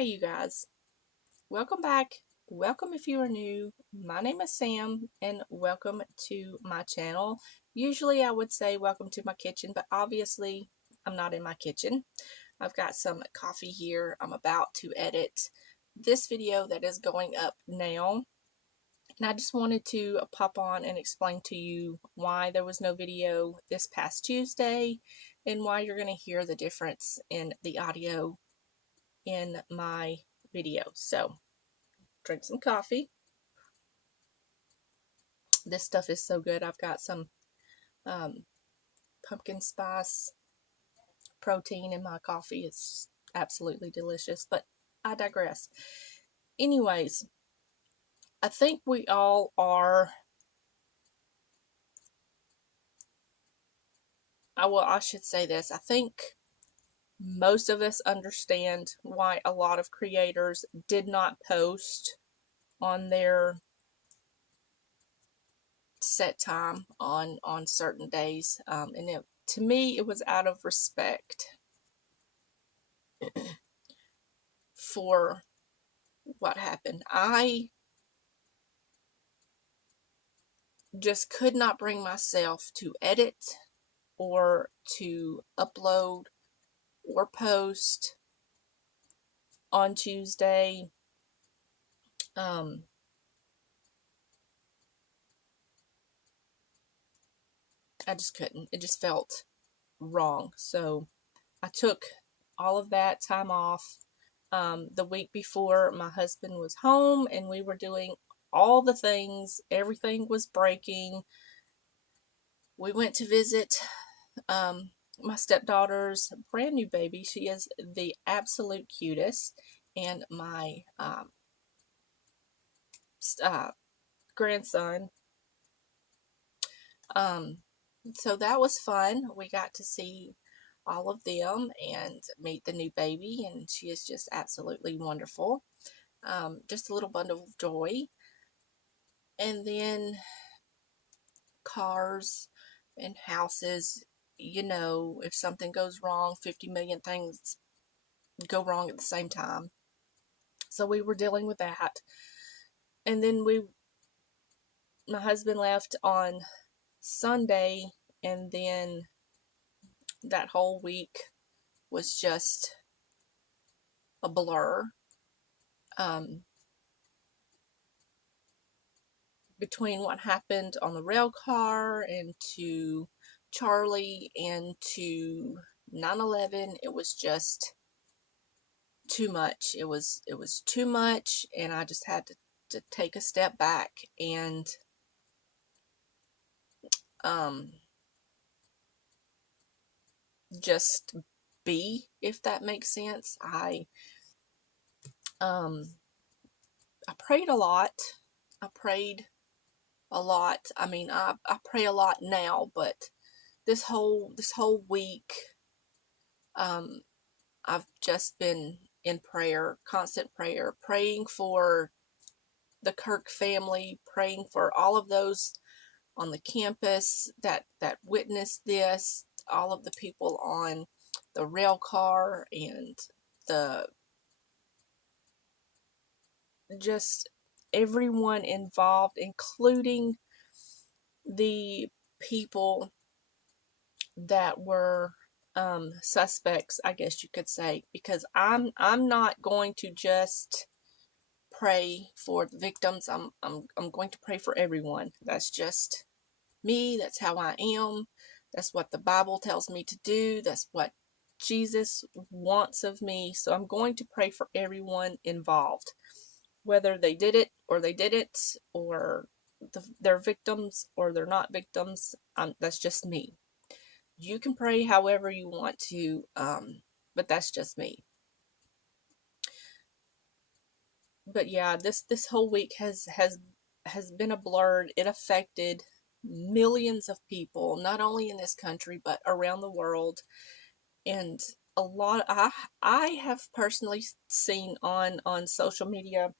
Hey, you guys, welcome back. Welcome if you are new. My name is Sam, and welcome to my channel. Usually, I would say welcome to my kitchen, but obviously, I'm not in my kitchen. I've got some coffee here. I'm about to edit this video that is going up now, and I just wanted to pop on and explain to you why there was no video this past Tuesday and why you're going to hear the difference in the audio in my video. So, drink some coffee. This stuff is so good. I've got some pumpkin spice protein in my coffee. It's absolutely delicious, but I digress. Anyways, I think we all are, I should say this. I think most of us understand why a lot of creators did not post on their set time on certain days, and to me it was out of respect for what happened. I just could not bring myself to edit or to upload or post on Tuesday. I just couldn't. It just felt wrong. So I took all of that time off the week before my husband was home, and we were doing all the things. Everything was breaking. We went to visit my stepdaughter's brand new baby. She is the absolute cutest, and my grandson. So that was fun. We got to see all of them and meet the new baby, and she is just absolutely wonderful. Just a little bundle of joy. And then cars and houses, if something goes wrong, 50 million things go wrong at the same time. So we were dealing with that. And then my husband left on Sunday, and then that whole week was just a blur. Between what happened on the rail car and to Charlie and to 9/11, it was just too much. It was too much, and I just had to take a step back and just be, if that makes sense. I prayed a lot. I prayed a lot. I mean, I pray a lot now, but this whole week, I've just been in prayer, constant prayer, praying for the Kirk family, praying for all of those on the campus that witnessed this, all of the people on the rail car, and just everyone involved, including the people that were suspects, I guess you could say, because I'm not going to just pray for the victims. I'm going to pray for everyone. That's just me. That's how I am. That's what the Bible tells me to do. That's what Jesus wants of me. So I'm going to pray for everyone involved, whether they did it or they didn't, or they're victims or they're not victims. That's just me. You can pray however you want to, but that's just me. But yeah, this whole week has been a blur. It affected millions of people, not only in this country but around the world. And a lot, I have personally seen on social media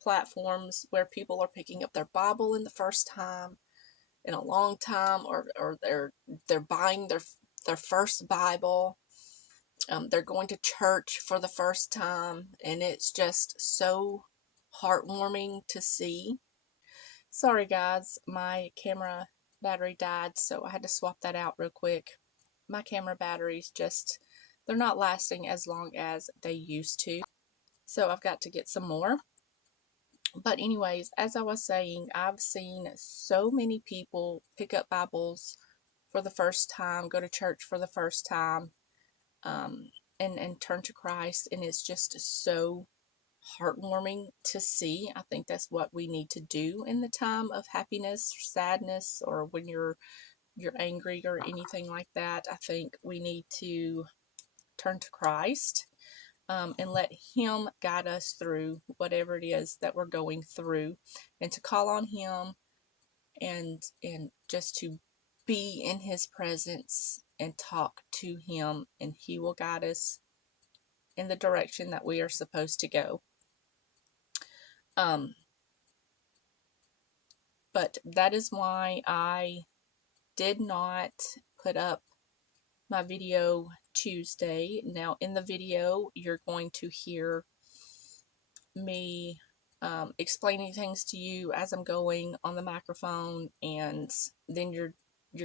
platforms where people are picking up their Bible in the first time in a long time, or they're buying their first Bible. They're going to church for the first time, and it's just so heartwarming to see. Sorry guys, my camera battery died, so I had to swap that out real quick. My camera batteries just, they're not lasting as long as they used to, so I've got to get some more. But anyways, as I was saying, I've seen so many people pick up Bibles for the first time, go to church for the first time, and turn to Christ, and it's just so heartwarming to see. I think that's what we need to do in the time of happiness or sadness, or when you're angry or anything like that. I think we need to turn to Christ, and let Him guide us through whatever it is that we're going through, and to call on Him, and just to be in His presence and talk to Him, and He will guide us in the direction that we are supposed to go. But that is why I did not put up my video Tuesday. Now, in the video, you're going to hear me explaining things to you as I'm going on the microphone, and then you're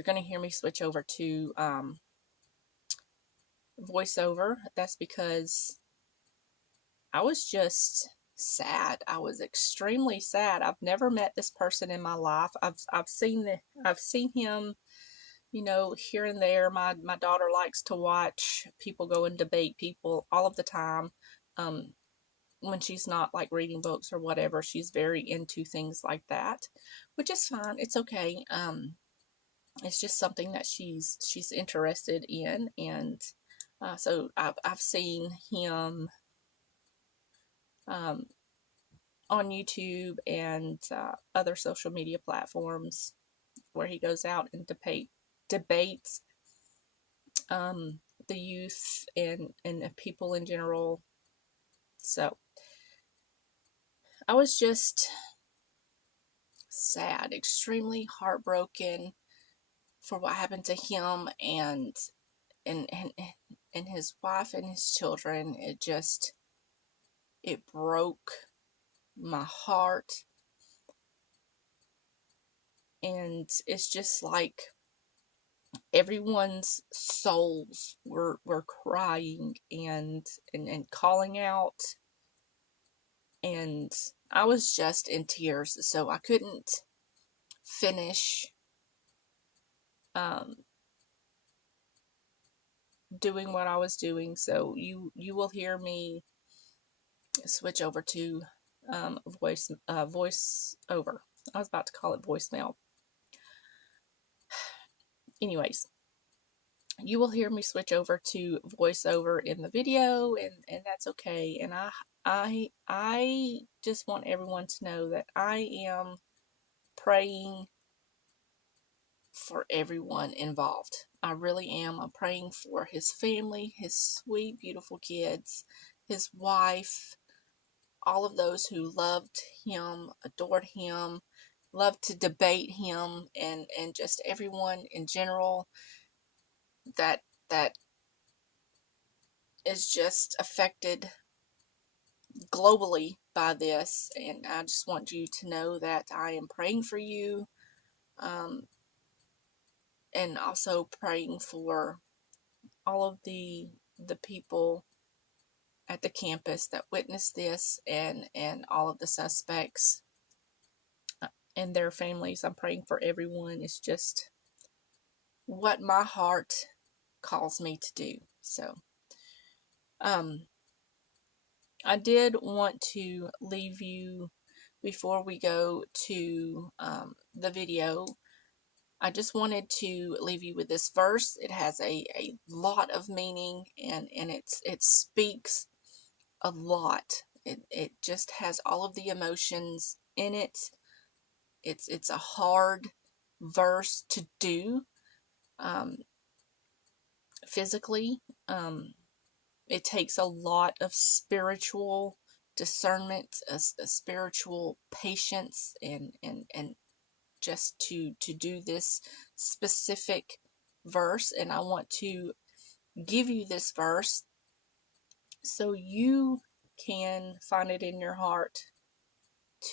going to hear me switch over to voiceover. That's because I was just sad. I was extremely sad. I've never met this person in my life. I've seen him, here and there. My daughter likes to watch people go and debate people all of the time. When she's not like reading books or whatever, she's very into things like that, which is fine. It's okay. It's just something that she's interested in, and so I've seen him on YouTube and other social media platforms where he goes out and debates the youth and people in general. So I was just sad, extremely heartbroken for what happened to him and his wife and his children. It broke my heart, and it's just like everyone's souls were crying and calling out, and I was just in tears, so I couldn't finish doing what I was doing. So you will hear me switch over to voice over. I was about to call it voicemail. Anyways, you will hear me switch over to voiceover in the video, and that's okay. And I just want everyone to know that I am praying for everyone involved. I really am. I'm praying for his family, his sweet, beautiful kids, his wife, all of those who loved him, adored him, loved to debate him, and just everyone in general that is just affected globally by this. And I just want you to know that I am praying for you, and also praying for all of the people at the campus that witnessed this, and all of the suspects and their families. I'm praying for everyone. It's just what my heart calls me to do. So I did want to leave you, before we go to the video, I just wanted to leave you with this verse. It has a lot of meaning, and it speaks a lot. It just has all of the emotions in it. It's a hard verse to do physically. It takes a lot of spiritual discernment, a spiritual patience, and just to do this specific verse. And I want to give you this verse So you can find it in your heart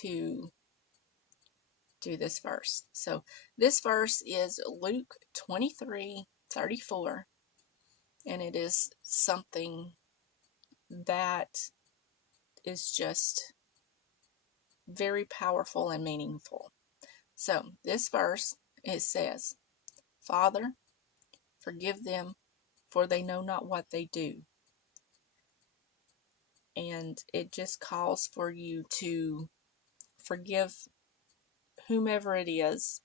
to do this verse. So this verse is Luke 23:34, and it is something that is just very powerful and meaningful. So this verse, it says, Father, forgive them, for they know not what they do. And it just calls for you to forgive whomever it is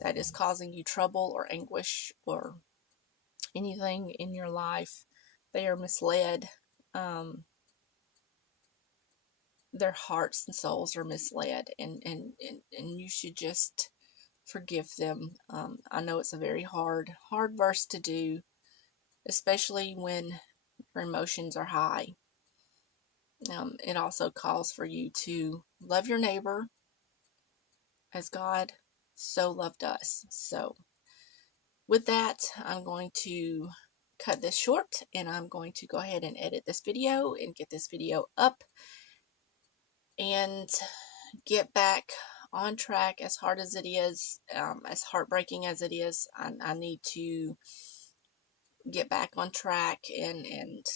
that is causing you trouble or anguish or anything in your life. They are misled. Their hearts and souls are misled, and you should just forgive them. I know it's a very hard verse to do, especially when your emotions are high. It also calls for you to love your neighbor as God so loved us. So with that, I'm going to cut this short, and I'm going to go ahead and edit this video and get this video up and get back on track. As hard as it is, as heartbreaking as it is, I need to get back on track, and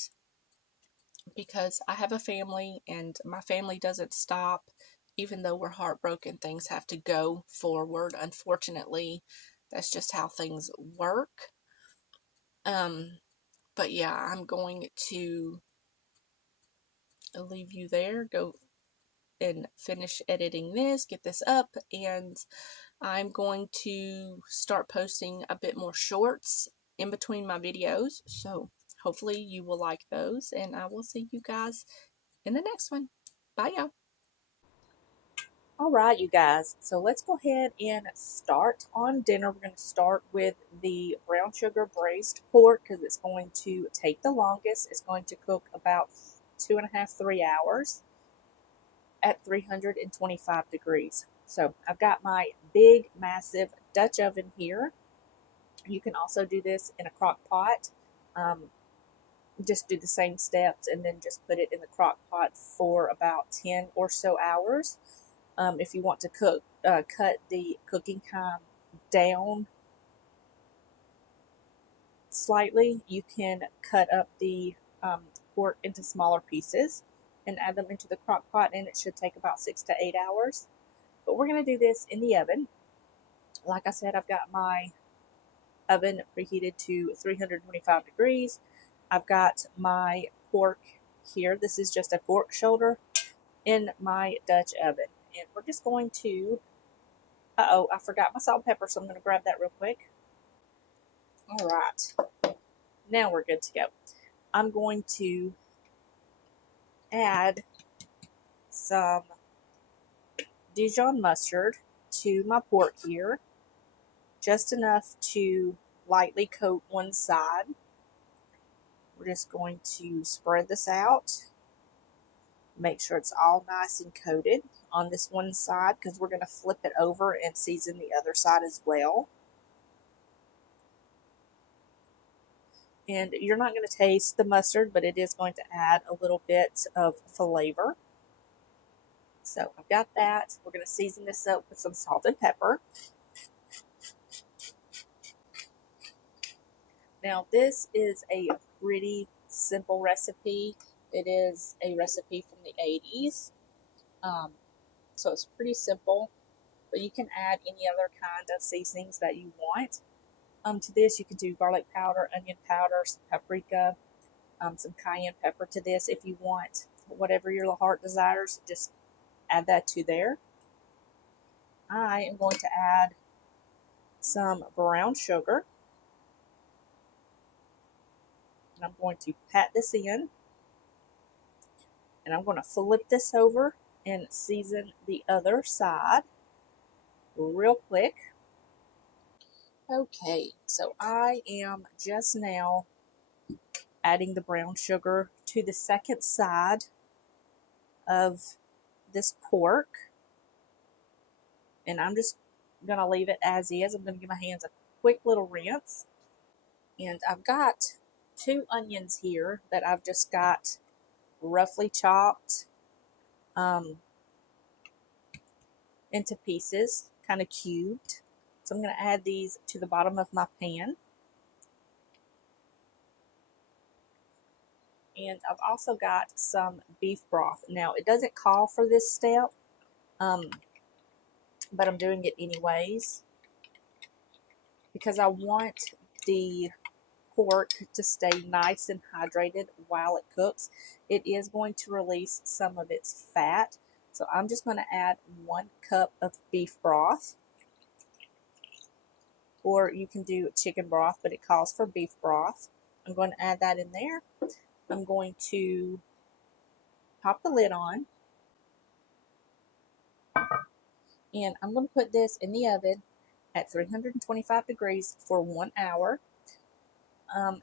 because I have a family and my family doesn't stop. Even though we're heartbroken, things have to go forward. Unfortunately, that's just how things work. But yeah, I'm going to leave you there, go and finish editing this, get this up, and I'm going to start posting a bit more shorts in between my videos. So hopefully you will like those, and I will see you guys in the next one. Bye, y'all. All right, you guys. So let's go ahead and start on dinner. We're going to start with the brown sugar braised pork because it's going to take the longest. It's going to cook about 2.5, 3 hours at 325 degrees. So I've got my big, massive Dutch oven here. You can also do this in a crock pot. Just do the same steps and then just put it in the crock pot for about 10 or so hours. If you want to cut the cooking time down slightly, you can cut up the pork into smaller pieces and add them into the crock pot, and it should take about 6 to 8 hours. But we're going to do this in the oven. Like I said, I've got my oven preheated to 325 degrees. I've got my pork here. This is just a pork shoulder in my Dutch oven. And we're just going to, I forgot my salt and pepper, so I'm going to grab that real quick. All right, now we're good to go. I'm going to add some Dijon mustard to my pork here, just enough to lightly coat one side. We're just going to spread this out. Make sure it's all nice and coated on this one side because we're going to flip it over and season the other side as well. And you're not going to taste the mustard, but it is going to add a little bit of flavor. So I've got that. We're going to season this up with some salt and pepper. Now this is a pretty simple recipe. It is a recipe from the 80s. So it's pretty simple, but you can add any other kind of seasonings that you want. To this, you can do garlic powder, onion powder, some paprika, some cayenne pepper to this if you want. Whatever your heart desires, just add that to there. I am going to add some brown sugar. And I'm going to pat this in. And I'm going to flip this over and season the other side real quick. Okay, so I am just now adding the brown sugar to the second side of this pork. And I'm just going to leave it as is. I'm going to give my hands a quick little rinse. And I've got 2 onions here that I've just got roughly chopped into pieces, kind of cubed. So I'm going to add these to the bottom of my pan. And I've also got some beef broth. Now, it doesn't call for this step, but I'm doing it anyways because I want the pork to stay nice and hydrated while it cooks. It is going to release some of its fat. So I'm just going to add 1 cup of beef broth. Or you can do chicken broth, but it calls for beef broth. I'm going to add that in there. I'm going to pop the lid on. And I'm going to put this in the oven at 325 degrees for 1 hour.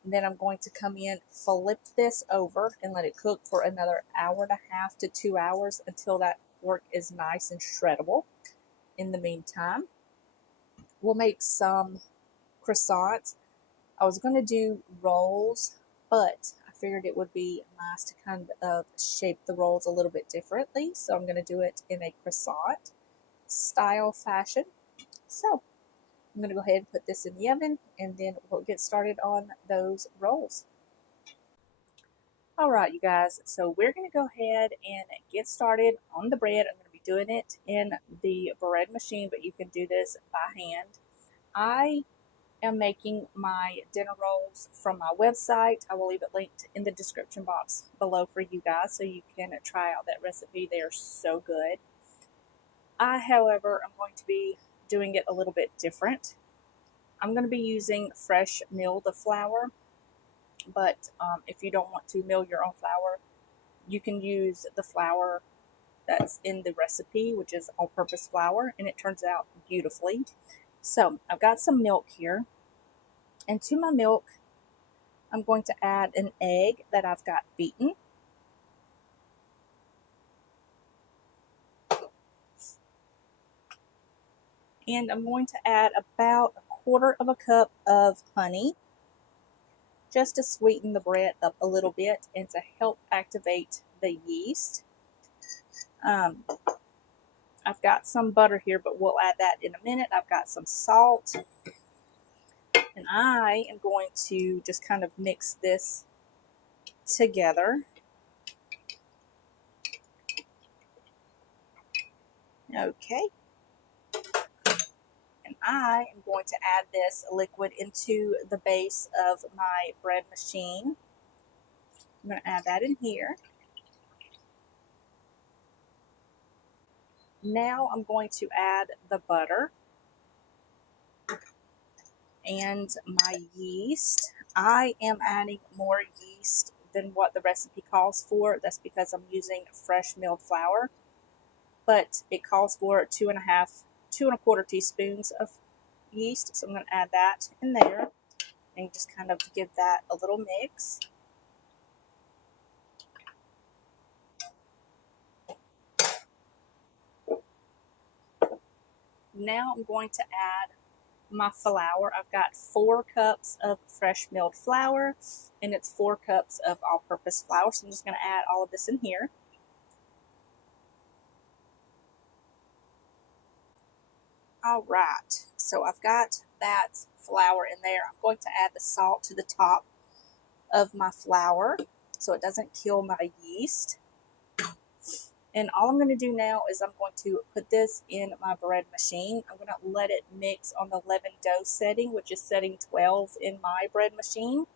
Then I'm going to come in, flip this over, and let it cook for another 1.5 to 2 hours until that pork is nice and shreddable. In the meantime, we'll make some croissants. I was going to do rolls, but I figured it would be nice to kind of shape the rolls a little bit differently. So I'm going to do it in a croissant style fashion. So I'm going to go ahead and put this in the oven, and then we'll get started on those rolls. All right, you guys, so we're going to go ahead and get started on the bread. I'm going to be doing it in the bread machine, but you can do this by hand. I am making my dinner rolls from my website. I will leave it linked in the description box below for you guys so you can try out that recipe. They are so good. I, however, am going to be doing it a little bit different. I'm going to be using fresh milled flour, but if you don't want to mill your own flour, you can use the flour that's in the recipe, which is all-purpose flour, and it turns out beautifully. So I've got some milk here, and to my milk, I'm going to add an egg that I've got beaten. And I'm going to add about 1/4 cup of honey, just to sweeten the bread up a little bit and to help activate the yeast. I've got some butter here, but we'll add that in a minute. I've got some salt, and I am going to just kind of mix this together. Okay. And I am going to add this liquid into the base of my bread machine. I'm going to add that in here. Now I'm going to add the butter and my yeast. I am adding more yeast than what the recipe calls for. That's because I'm using fresh milled flour, but it calls for 2.25 teaspoons of yeast. So I'm going to add that in there and just kind of give that a little mix. Now I'm going to add my flour. I've got 4 cups of fresh milled flour, and it's 4 cups of all-purpose flour. So I'm just going to add all of this in here. All right, so I've got that flour in there. I'm going to add the salt to the top of my flour so it doesn't kill my yeast. And all I'm going to do now is I'm going to put this in my bread machine. I'm going to let it mix on the leaven dough setting, which is setting 12 in my bread machine.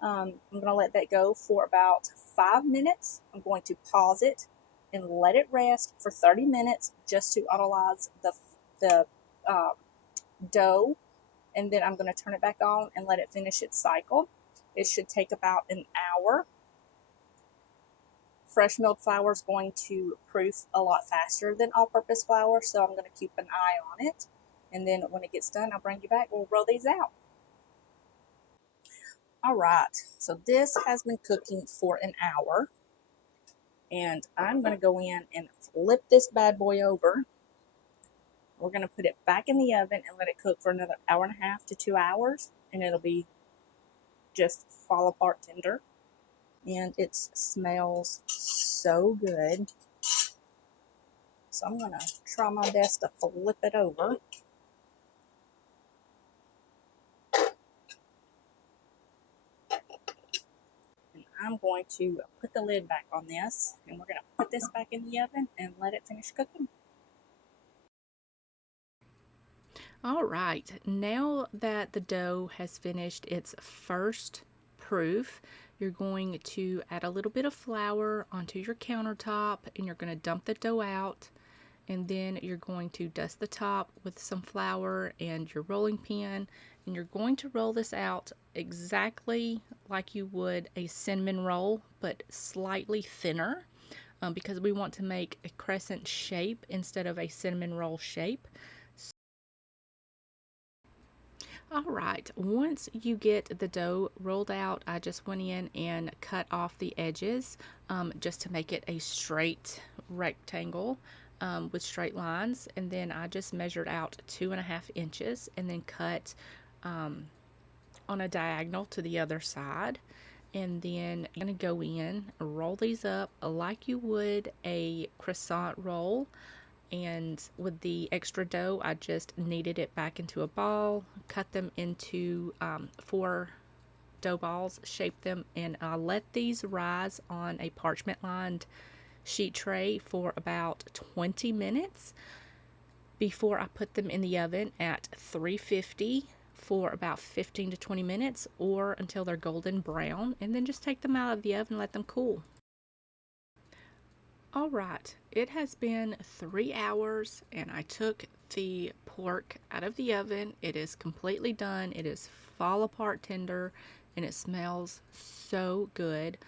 I'm going to let that go for about 5 minutes. I'm going to pause it and let it rest for 30 minutes just to analyze the dough. And then I'm going to turn it back on and let it finish its cycle. It should take about an hour. Fresh milled flour is going to proof a lot faster than all-purpose flour, so I'm going to keep an eye on it. And then when it gets done, I'll bring you back. We'll roll these out. All right, so this has been cooking for an hour. And I'm going to go in and flip this bad boy over. We're going to put it back in the oven and let it cook for another 1.5 to 2 hours. And it'll be just fall apart tender. and it smells so good. So I'm going to try my best to flip it over. And I'm going to put the lid back on this, and we're going to put this back in the oven and let it finish cooking. All right, now that the dough has finished its first proof, you're going to add a little bit of flour onto your countertop, and you're going to dump the dough out, and then you're going to dust the top with some flour and your rolling pin, and you're going to roll this out exactly like you would a cinnamon roll, but slightly thinner, because we want to make a crescent shape instead of a cinnamon roll shape. Alright, once you get the dough rolled out, I just went in and cut off the edges, just to make it a straight rectangle with straight lines, and then I just measured out 2.5 inches and then cut on a diagonal to the other side. And then I'm going to go in, roll these up like you would a croissant roll. And with the extra dough, I just kneaded it back into a ball, cut them into 4 dough balls, shaped them, and I let these rise on a parchment lined sheet tray for about 20 minutes before I put them in the oven at 350 for about 15 to 20 minutes, or until they're golden brown, and then just take them out of the oven and let them cool. Alright, it has been 3 hours and I took the pork out of the oven. It is completely done. It is fall apart tender and it smells so good.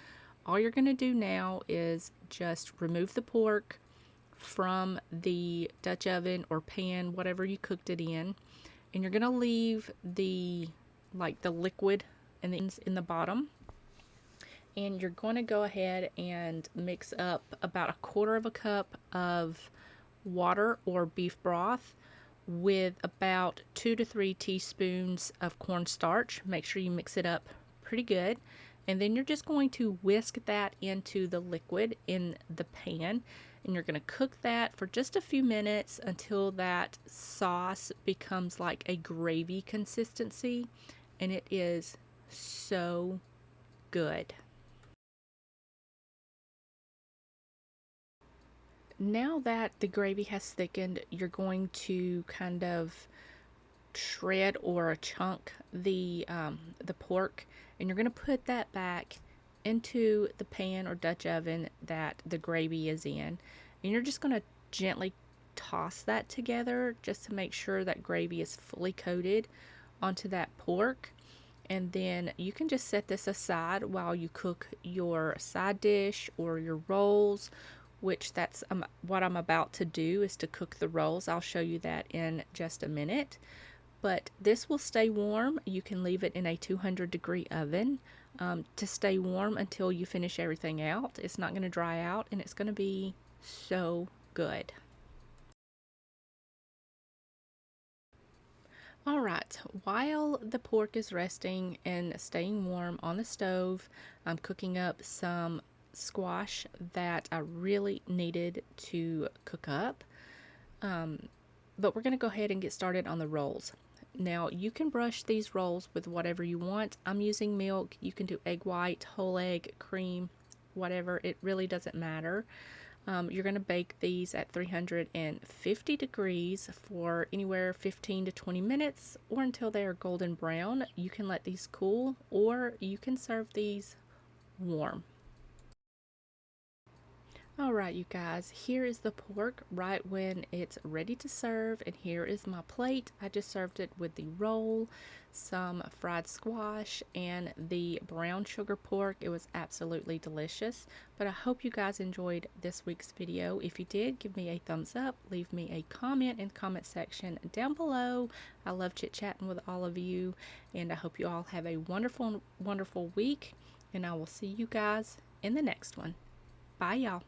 All you're going to do now is just remove the pork from the Dutch oven or pan, whatever you cooked it in, and you're going to leave the liquid in the bottom. And you're going to go ahead and mix up about 1/4 cup of water or beef broth with about 2 to 3 teaspoons of cornstarch. Make sure you mix it up pretty good. And then you're just going to whisk that into the liquid in the pan. And you're going to cook that for just a few minutes until that sauce becomes like a gravy consistency. And it is so good. Now that the gravy has thickened, you're going to kind of shred or chunk the pork, and you're going to put that back into the pan or Dutch oven that the gravy is in, and you're just going to gently toss that together just to make sure that gravy is fully coated onto that pork. And then you can just set this aside while you cook your side dish or your rolls, which that's what I'm about to do, is to cook the rolls. I'll show you that in just a minute. But this will stay warm. You can leave it in a 200-degree oven to stay warm until you finish everything out. It's not going to dry out, and it's going to be so good. Alright, while the pork is resting and staying warm on the stove, I'm cooking up some squash that I really needed to cook up. But we're going to go ahead and get started on the rolls. Now, you can brush these rolls with whatever you want. I'm using milk. You can do egg white, whole egg, cream, whatever. It really doesn't matter. You're going to bake these at 350 degrees for anywhere 15 to 20 minutes or until they are golden brown. You can let these cool, or you can serve these warm. Alright, you guys, here is the pork right when it's ready to serve, and here is my plate. I just served it with the roll, some fried squash, and the brown sugar pork. It was absolutely delicious. But I hope you guys enjoyed this week's video. If you did, give me a thumbs up, leave me a comment in the comment section down below. I love chit-chatting with all of you, and I hope you all have a wonderful, wonderful week, and I will see you guys in the next one. Bye, y'all.